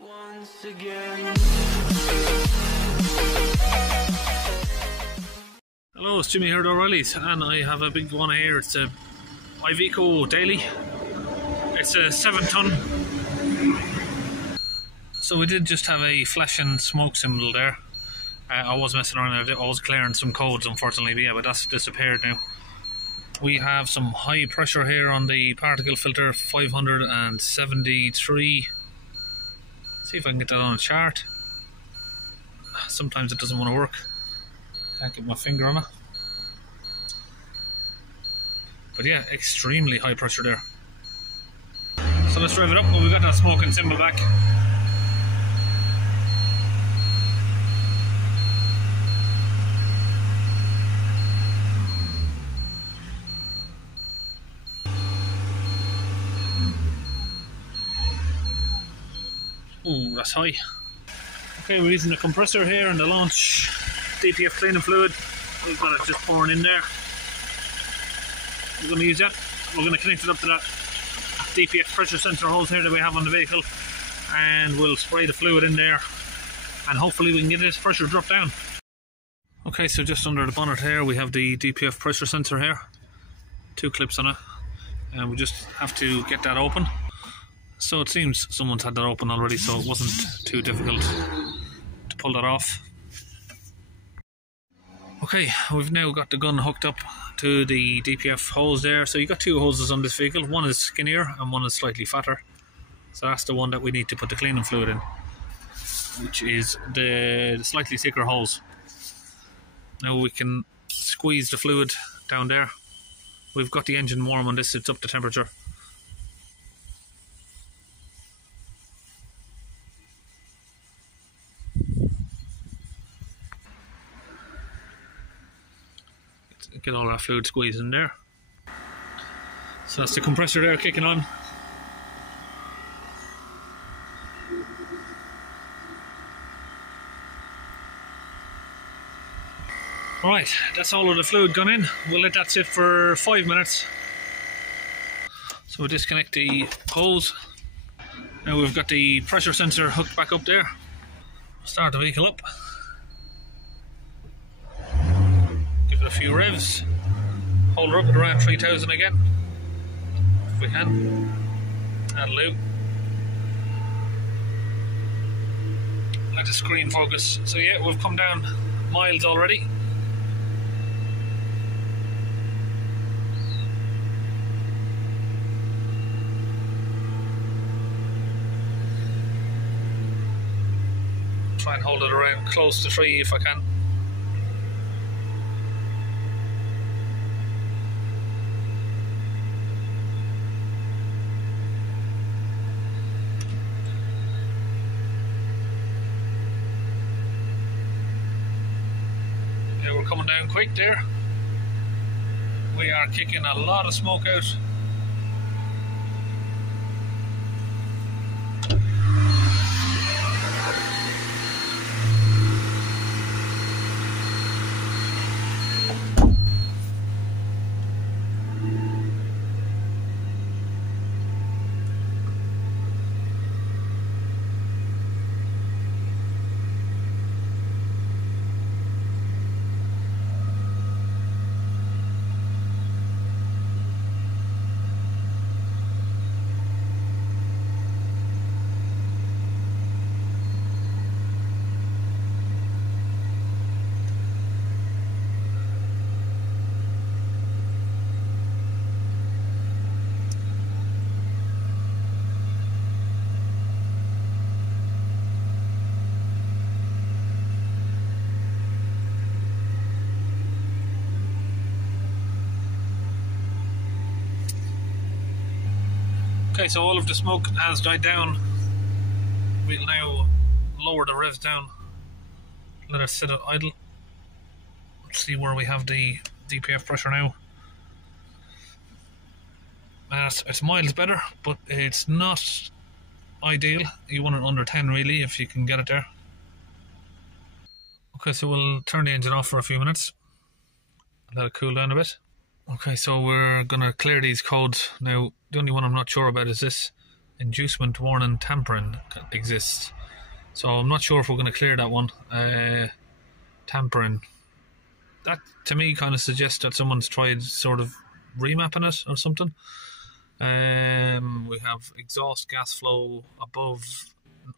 Once again. Hello, it's Jimmy here at O'Reilly's, and I have a big one here. It's a Iveco Daily. It's a 7-ton. So we did just have a flashing smoke symbol there. I was messing around. I was clearing some codes, unfortunately, but yeah, but that's disappeared now. We have some high pressure here on the particle filter, 573. See if I can get that on a chart. Sometimes it doesn't want to work. Can't get my finger on it. But yeah, extremely high pressure there. So let's drive it up. Well, we got that smoking symbol back. Ooh, that's high. Okay, we're using the compressor here and the launch DPF cleaning fluid. We've got it just pouring in there. We're going to use that. We're going to connect it up to that DPF pressure sensor hose here that we have on the vehicle, and we'll spray the fluid in there, and hopefully we can get this pressure drop down. Okay, so just under the bonnet here we have the DPF pressure sensor here. 2 clips on it, and we just have to get that open. So it seems someone's had that open already, so it wasn't too difficult to pull that off. Okay, we've now got the gun hooked up to the DPF hose there. So you got 2 hoses on this vehicle. One is skinnier and one is slightly fatter. So that's the one that we need to put the cleaning fluid in, which is the slightly thicker hose. Now we can squeeze the fluid down there. We've got the engine warm on this, it's up to temperature. Get all that fluid squeezed in there. So that's the compressor there kicking on. Alright, that's all of the fluid gone in. We'll let that sit for 5 minutes. So we'll disconnect the hose. Now we've got the pressure sensor hooked back up there. Start the vehicle up. A few revs, hold her up at around 3000 again if we can. That'll do. Let the screen focus. So yeah, we've come down miles already. Try and hold it around close to 3 if I can. We're coming down quick there. We are kicking a lot of smoke out. Okay, so all of the smoke has died down. We'll now lower the revs down. Let it sit at idle. Let's see where we have the DPF pressure now. It's miles better, but it's not ideal. You want it under 10 really, if you can get it there. Okay, so we'll turn the engine off for a few minutes. Let it cool down a bit. Okay, so we're gonna clear these codes. Now, the only one I'm not sure about is this. inducement warning tampering exists. So I'm not sure if we're going to clear that one. Tampering. That to me kind of suggests that someone's tried sort of remapping it or something. We have exhaust gas flow above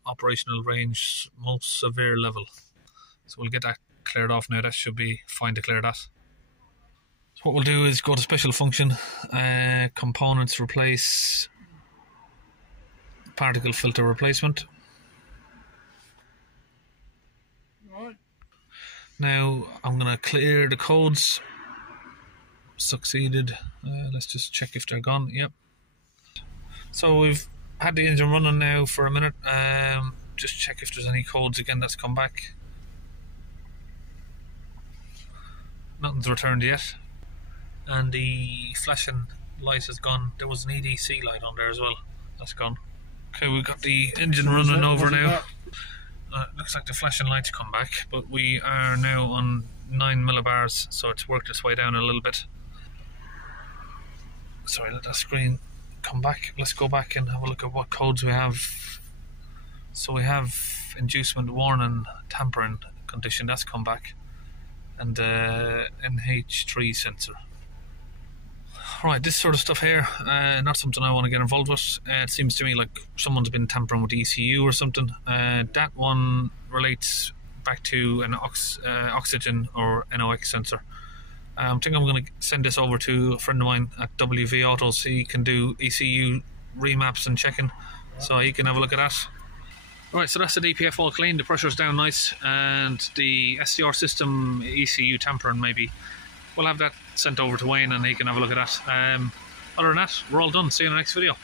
operational range, most severe level. So we'll get that cleared off now. That should be fine to clear that. So what we'll do is go to special function, components, replace, particle filter replacement. Now I'm going to clear the codes. Succeeded. Let's just check if they're gone. Yep. So we've had the engine running now for a minute. Just check if there's any codes again that's come back. Nothing's returned yet. And the flashing light has gone. There was an EDC light on there as well. That's gone. Okay, we've got the engine running over now. Looks like the flashing lights come back, but we are now on 9 millibars, so it's worked its way down a little bit. Sorry, let that screen come back. Let's go back and have a look at what codes we have. So we have inducement warning tampering condition, that's come back, and NH3 sensor. Right, this sort of stuff here, not something I want to get involved with. It seems to me like someone's been tampering with the ECU or something. That one relates back to an oxygen or NOx sensor. I think I'm going to send this over to a friend of mine at WV Autos so he can do ECU remaps and checking, so he can have a look at that. Alright, so that's the DPF all clean, the pressure's down nice, and the SCR system ECU tampering maybe. We'll have that sent over to Wayne and he can have a look at that. Other than that, we're all done. See you in the next video.